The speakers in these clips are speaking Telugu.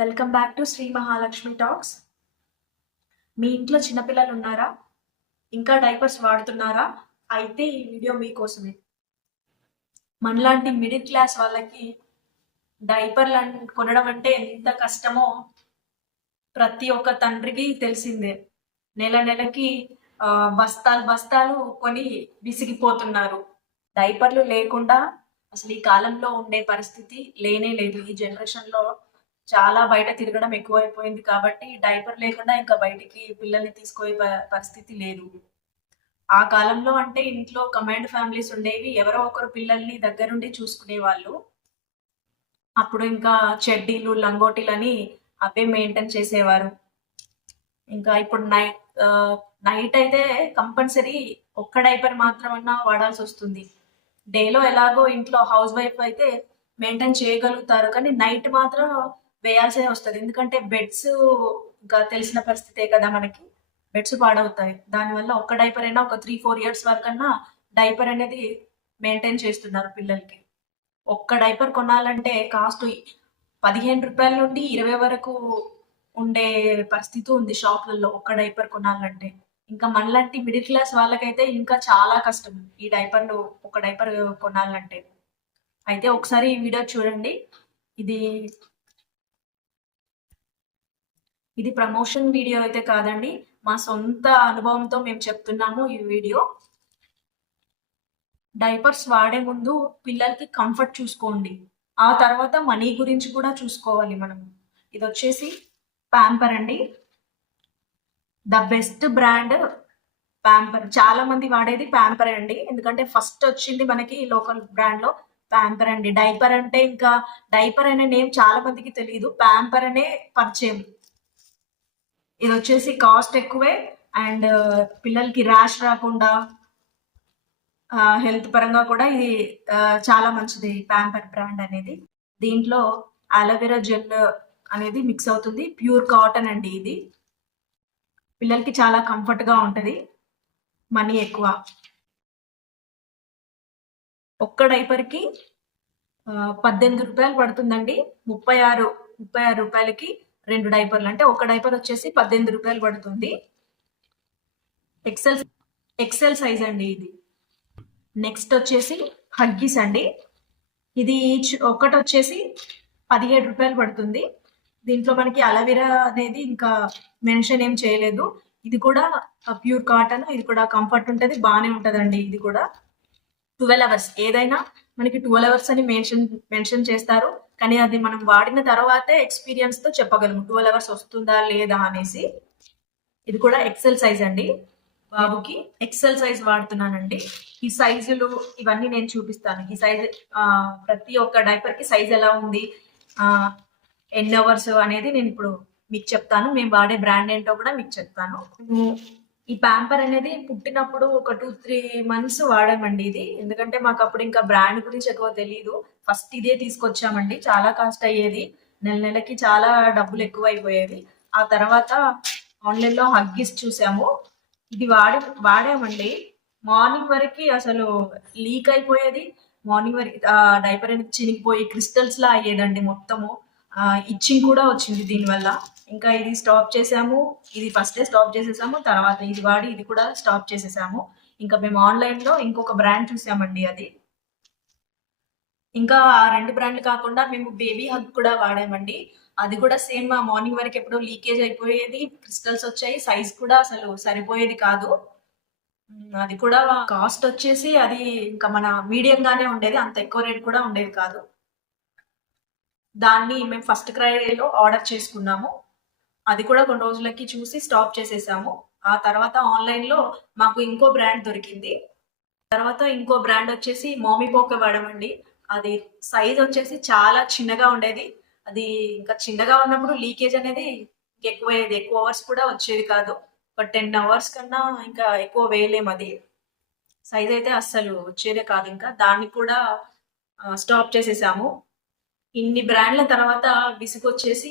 Welcome back to Shri Mahalakshmi talks. మీ ఇంట్లో చిన్నపిల్లలు ఉన్నారా? ఇంకా డైపర్స్ వాడుతున్నారా? అయితే ఈ వీడియో మీకోసమే. మనలాంటి మిడిల్ క్లాస్ వాళ్ళకి డైపర్లు కొనడం అంటే ఎంత కష్టమో ప్రతి ఒక్క తండ్రికి తెలిసిందే. నెల నెలకి బస్తాలు బస్తాలు కొని విసిగిపోతున్నారు. డైపర్లు లేకుండా అసలు ఈ కాలంలో ఉండే పరిస్థితి లేనే లేదు. ఈ జనరేషన్లో చాలా బయట తిరగడం ఎక్కువైపోయింది కాబట్టి డైపర్ లేకుండా ఇంకా బయటికి పిల్లల్ని తీసుకునే పరిస్థితి లేదు. ఆ కాలంలో అంటే ఇంట్లో కమాండ్ ఫ్యామిలీస్ ఉండేవి. ఎవరో ఒకరు పిల్లల్ని దగ్గరుండి చూసుకునే వాళ్ళు. అప్పుడు ఇంకా చెడ్డీలు లంగోటీలని అవే మెయింటైన్ చేసేవారు. ఇంకా ఇప్పుడు నైట్ అయితే కంపల్సరీ ఒక్క డైపర్ మాత్రమన్నా వాడాల్సి వస్తుంది. డేలో ఎలాగో ఇంట్లో హౌస్ వైఫ్ అయితే మెయింటైన్ చేయగలుగుతారు, కానీ నైట్ మాత్రం వేయాల్సే వస్తుంది. ఎందుకంటే బెడ్స్ ఇంకా తెలిసిన పరిస్థితే కదా మనకి, బెడ్స్ పాడవుతాయి. దానివల్ల ఒక్క డైపర్ అయినా ఒక 3-4 ఇయర్స్ వరకన్నా డైపర్ అనేది మెయింటైన్ చేస్తున్నారు పిల్లలకి. ఒక్క డైపర్ కొనాలంటే కాస్ట్ 15 రూపాయల నుండి 20 వరకు ఉండే పరిస్థితి ఉంది షాప్లలో ఒక్క డైపర్ కొనాలంటే. ఇంకా మనలాంటి మిడిల్ క్లాస్ వాళ్ళకైతే ఇంకా చాలా కష్టం ఈ డైపర్లు, ఒక డైపర్ కొనాలంటే. అయితే ఒకసారి ఈ వీడియో చూడండి. ఇది ఇది ప్రమోషన్ వీడియో అయితే కాదండి, మా సొంత అనుభవంతో మేము చెప్తున్నాము ఈ వీడియో. డైపర్స్ వాడే ముందు పిల్లలకి కంఫర్ట్ చూసుకోండి, ఆ తర్వాత మనీ గురించి కూడా చూసుకోవాలి మనం. ఇది వచ్చేసి ప్యాంపర్ అండి, ద బెస్ట్ బ్రాండ్ ప్యాంపర్. చాలా మంది వాడేది ప్యాంపర్ అండి, ఎందుకంటే ఫస్ట్ వచ్చింది మనకి లోకల్ బ్రాండ్ లో ప్యాంపర్ అండి. డైపర్ అంటే ఇంకా డైపర్ అనే నేమ్ చాలా మందికి తెలియదు, ప్యాంపర్ అనే పరిచయం. ఇది వచ్చేసి కాస్ట్ ఎక్కువే అండ్ పిల్లలకి ర్యాష్ రాకుండా హెల్త్ పరంగా కూడా ఇది చాలా మంచిది ప్యాంపర్ బ్రాండ్ అనేది. దీంట్లో అలోవెరా జెల్ అనేది మిక్స్ అవుతుంది, ప్యూర్ కాటన్ అండి. ఇది పిల్లలకి చాలా కంఫర్ట్ గా ఉంటది, మనీ ఎక్కువ. ఒక్క డైపర్ కి 18 రూపాయలు పడుతుందండి. 36 రూపాయలకి 2 డైపర్లు, అంటే ఒక డైపర్ వచ్చేసి 18 రూపాయలు పడుతుంది. ఎక్సెల్ సైజ్ అండి ఇది. నెక్స్ట్ వచ్చేసి హగ్గీస్ అండి, ఇది ఒకటి వచ్చేసి 17 రూపాయలు పడుతుంది. దీంట్లో మనకి అలోవెరా అనేది ఇంకా మెన్షన్ ఏం చేయలేదు. ఇది కూడా ప్యూర్ కాటన్, ఇది కూడా కంఫర్ట్ ఉంటుంది, బాగానే ఉంటుందండి. ఇది కూడా 12 అవర్స్, ఏదైనా మనకి 12 అవర్స్ అని మెన్షన్ చేస్తారు, కానీ అది మనం వాడిన తర్వాతే ఎక్స్పీరియన్స్ తో చెప్పగలము 12 అవర్స్ వస్తుందా లేదా అనేసి. ఇది కూడా ఎక్సెల్ సైజ్ అండి, బాబుకి ఎక్సెల్ సైజ్ వాడుతున్నానండి. ఈ సైజులు ఇవన్నీ నేను చూపిస్తాను. ఈ సైజ్ ప్రతి ఒక్క డైపర్ కి సైజ్ ఎలా ఉంది, ఎన్ని అవర్స్ అనేది నేను ఇప్పుడు మీకు చెప్తాను. మేము వాడే బ్రాండ్ ఏంటో కూడా మీకు చెప్తాను. ఈ ప్యాంపర్ అనేది పుట్టినప్పుడు ఒక 2-3 మంత్స్ వాడామండి ఇది, ఎందుకంటే మాకు అప్పుడు ఇంకా బ్రాండ్ గురించి ఎక్కువ తెలియదు. ఫస్ట్ ఇదే తీసుకొచ్చామండి, చాలా కాస్ట్ అయ్యేది, నెలకి చాలా డబ్బులు ఎక్కువ అయిపోయేది. ఆ తర్వాత ఆన్లైన్ లో హగ్గీస్ చూసాము, ఇది వాడామండి. మార్నింగ్ వరకు అసలు లీక్ అయిపోయేది, మార్నింగ్ వరకు డైపర్ అనేది చినిగిపోయి క్రిస్టల్స్ లా అయ్యేదండి మొత్తము. ఇచ్చింగ్ కూడా వచ్చింది దీనివల్ల. ఇంకా ఇది స్టాప్ చేసాము, ఇది ఫస్టే స్టాప్ చేసేసాము, తర్వాత ఇది వాడి ఇది కూడా స్టాప్ చేసేసాము. ఇంకా మేము ఆన్లైన్ లో ఇంకొక బ్రాండ్ చూసామండి, అది ఇంకా ఆ 2 బ్రాండ్లు కాకుండా మేము బేబీ హగ్ కూడా వాడామండి. అది కూడా సేమ్ మార్నింగ్ వరకు ఎప్పుడో లీకేజ్ అయిపోయేది, క్రిస్టల్స్ వచ్చాయి, సైజ్ కూడా అసలు సరిపోయేది కాదు. అది కూడా కాస్ట్ వచ్చేసి అది ఇంకా మన మీడియం గానే ఉండేది, అంత ఎక్కువ రేట్ కూడా ఉండేది కాదు. దాన్ని మేము ఫస్ట్ క్రైలో ఆర్డర్ చేసుకున్నాము, అది కూడా కొన్ని రోజులకి చూసి స్టాప్ చేసేసాము. ఆ తర్వాత ఆన్లైన్ లో మాకు ఇంకో బ్రాండ్ దొరికింది. తర్వాత ఇంకో బ్రాండ్ వచ్చేసి మామీ పోకే వాడమండి. అది సైజ్ వచ్చేసి చాలా చిన్నగా ఉండేది, అది ఇంకా చిన్నగా ఉన్నప్పుడు లీకేజ్ అనేది ఎక్కువయ్యేది, ఎక్కువ అవర్స్ కూడా వచ్చేది కాదు. ఒక 10 అవర్స్ కన్నా ఇంకా ఎక్కువ వేయలేము, అది సైజ్ అయితే అస్సలు వచ్చేదే కాదు. ఇంకా దాన్ని కూడా స్టాప్ చేసేసాము. ఇన్ని బ్రాండ్ల తర్వాత విసుగొచ్చేసి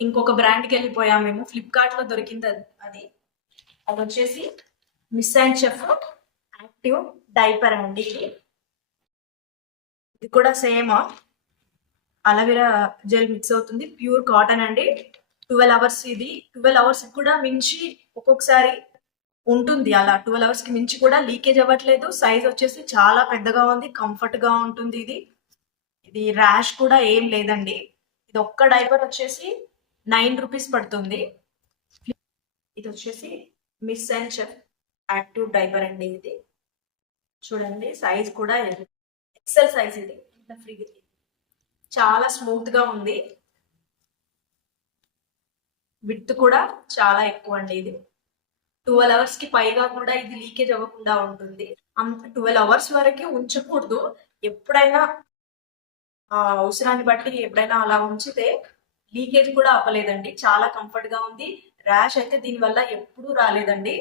ఇంకొక బ్రాండ్కి వెళ్ళిపోయాము మేము. ఫ్లిప్కార్ట్ లో దొరికింది అది వచ్చేసి miss and chef active diaper అండి. ఇది కూడా సేమ్, అలోవెరా జెల్ మిక్స్ అవుతుంది. ప్యూర్ కాటన్ అండి. 12 అవర్స్ ఇది. 12 అవర్స్ కూడా మించి ఒక్కొక్కసారి ఉంటుంది. అలా 12 అవర్స్ కి మించి కూడా లీకేజ్ అవ్వట్లేదు. సైజ్ వచ్చేసి చాలా పెద్దగా ఉంది. కంఫర్ట్ గా ఉంటుంది ఇది. ఇది ర్యాష్ కూడా ఏం లేదండి. ఇది ఒక్క డైపర్ వచ్చేసి 9 రూపీస్ పడుతుంది. ఇది వచ్చేసి miss and chef active diaper అండి. ఇది చూడండి, సైజ్ కూడా ఎక్సెల్ సైజ్. ఇది ఫ్రీ, చాలా స్మూత్ గా ఉంది. విడ్త్ కూడా చాలా ఎక్కువ అండి. ఇది 12 అవర్స్ కి పైగా కూడా ఇది లీకేజ్ అవ్వకుండా ఉంటుంది. 12 అవర్స్ వరకు ఉంచకూడదు. ఎప్పుడైనా అవసరాన్ని బట్టి ఎప్పుడైనా అలా ఉంచితే లీకేజ్ కూడా అవ్వలేదండి. చాలా కంఫర్ట్ గా ఉంది. ర్యాష్ అయితే దీని వల్ల ఎప్పుడూ రాలేదండి.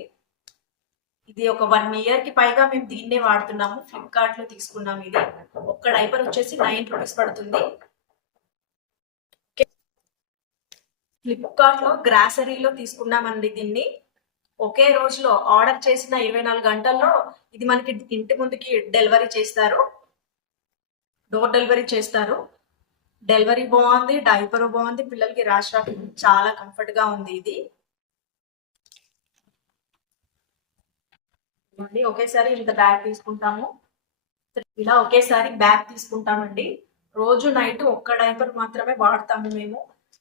ఇది ఒక 1 ఇయర్ కి పైగా మేము దీన్నే వాడుతున్నాము. ఫ్లిప్కార్ట్ లో తీసుకున్నాం. ఇది ఒక్క డైపర్ వచ్చేసి 9 రూపీస్ పడుతుంది. ఫ్లిప్కార్ట్ లో గ్రాసరీలో తీసుకున్నామండి దీన్ని. ఒకే రోజులో ఆర్డర్ చేసిన 24 గంటల్లో ఇది మనకి ఇంటి ముందుకి డెలివరీ చేస్తారు. డోర్ డెలివరీ చేస్తారు. డెలివరీ బాగుంది, డైపర్ బాగుంది. పిల్లలకి ర్యాష్ రాకుండా చాలా కంఫర్ట్ గా ఉంది. ఇది ఒకేసారి ఇంత బ్యాగ్ తీసుకుంటాము. ఇలా ఒకేసారి బ్యాగ్ తీసుకుంటామండి. రోజు నైట్ ఒక్క డైపర్ మాత్రమే వాడతాము మేము.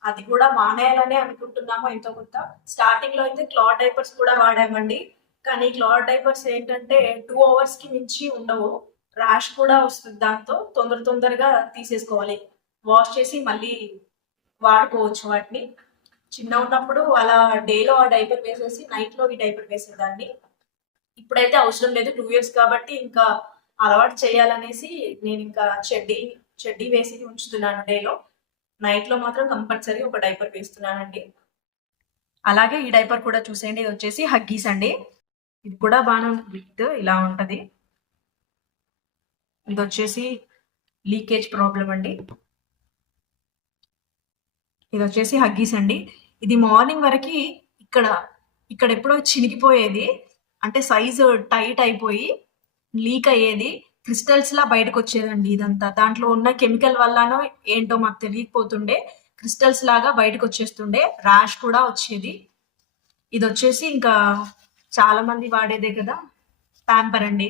అది కూడా మానేయాలనే అనుకుంటున్నాము ఎంతో కొంత. స్టార్టింగ్ లో అయితే క్లాత్ డైపర్స్ కూడా వాడామండి. కానీ క్లాత్ డైపర్స్ ఏంటంటే 2 అవర్స్ కి మించి ఉండవు. ర్యాష్ కూడా వస్తుంది. దాంతో తొందరగా తీసేసుకోవాలి. వాష్ చేసి మళ్ళీ వాడుకోవచ్చు వాటిని. చిన్న ఉన్నప్పుడు అలా డేలో ఆ డైపర్ వేసేసి నైట్ లో ఈ డైపర్ వేసేదాన్ని. ఇప్పుడైతే అవసరం లేదు. 2 ఇయర్స్ కాబట్టి ఇంకా అలవాటు చేయాలనేసి నేను ఇంకా చెడ్డీ వేసి ఉంచుతున్నాను డేలో. నైట్ లో మాత్రం కంపల్సరీ ఒక డైపర్ వేస్తున్నానండి. అలాగే ఈ డైపర్ కూడా చూసేయండి. ఇది వచ్చేసి హగ్గీస్ అండి. ఇది కూడా బాగా విత్ ఇలా ఉంటది. ఇది వచ్చేసి లీకేజ్ ప్రాబ్లం అండి. ఇది వచ్చేసి హగ్గీస్ అండి. ఇది మార్నింగ్ వరకు ఇక్కడ ఎప్పుడో చినిగిపోయేది. అంటే సైజు టైట్ అయిపోయి లీక్ అయ్యేది. క్రిస్టల్స్ లా బయటకు వచ్చేదండి. ఇదంతా దాంట్లో ఉన్న కెమికల్ వల్లనో ఏంటో మాకు తెలియకపోతుండే క్రిస్టల్స్ లాగా బయటకు వచ్చేస్తుండే. ర్యాష్ కూడా వచ్చేది. ఇది వచ్చేసి ఇంకా చాలా మంది వాడేదే కదా, ప్యాంపర్ అండి.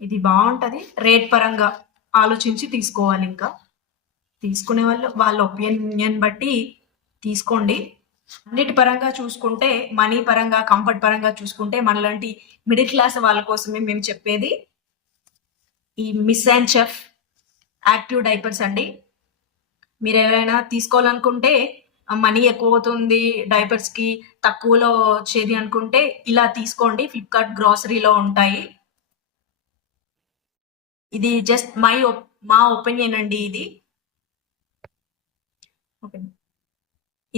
ఇది బాగుంటది. రేట్ పరంగా ఆలోచించి తీసుకోవాలి. ఇంకా తీసుకునే వాళ్ళ ఒపీనియన్ బట్టి తీసుకోండి. అన్నిటి పరంగా చూసుకుంటే, మనీ పరంగా, కంఫర్ట్ పరంగా చూసుకుంటే మనలాంటి మిడిల్ క్లాస్ వాళ్ళ కోసమే మేము చెప్పేది ఈ miss and chef active diapers అండి. మీరు ఎవరైనా తీసుకోవాలనుకుంటే, మనీ ఎక్కువ అవుతుంది డైపర్స్ కి, తక్కువలో వచ్చేది అనుకుంటే ఇలా తీసుకోండి. ఫ్లిప్కార్ట్ గ్రాసరీలో ఉంటాయి. ఇది జస్ట్ మా ఒపీనియన్ అండి.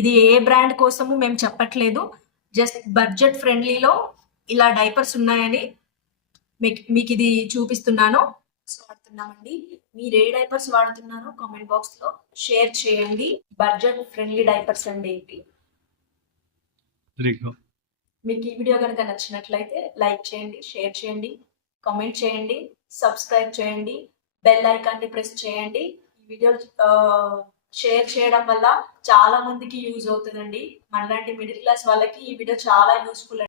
ఇది ఏ బ్రాండ్ కోసము మేము చెప్పట్లేదు. జస్ట్ బడ్జెట్ ఫ్రెండ్లీలో ఇలా డైపర్స్ ఉన్నాయని మీకు ఇది చూపిస్తున్నాను. వాడుతున్నామండి. మీరు ఏ డైపర్స్ వాడుతున్నారో కామెంట్ బాక్స్ లో షేర్ చేయండి. బడ్జెట్ ఫ్రెండ్లీ డైపర్స్ అండి ఇవి. మీకు ఈ వీడియో కనుక నచ్చినట్లయితే లైక్ చేయండి, షేర్ చేయండి, కామెంట్ చేయండి, సబ్స్క్రైబ్ చేయండి, బెల్ ఐకాన్ ని ప్రెస్ చేయండి. ఈ వీడియో షేర్ చేయడం వల్ల చాలా మందికి యూజ్ అవుతుందండి. మనలాంటి మిడిల్ క్లాస్ వాళ్ళకి ఈ వీడియో చాలా యూస్ఫుల్.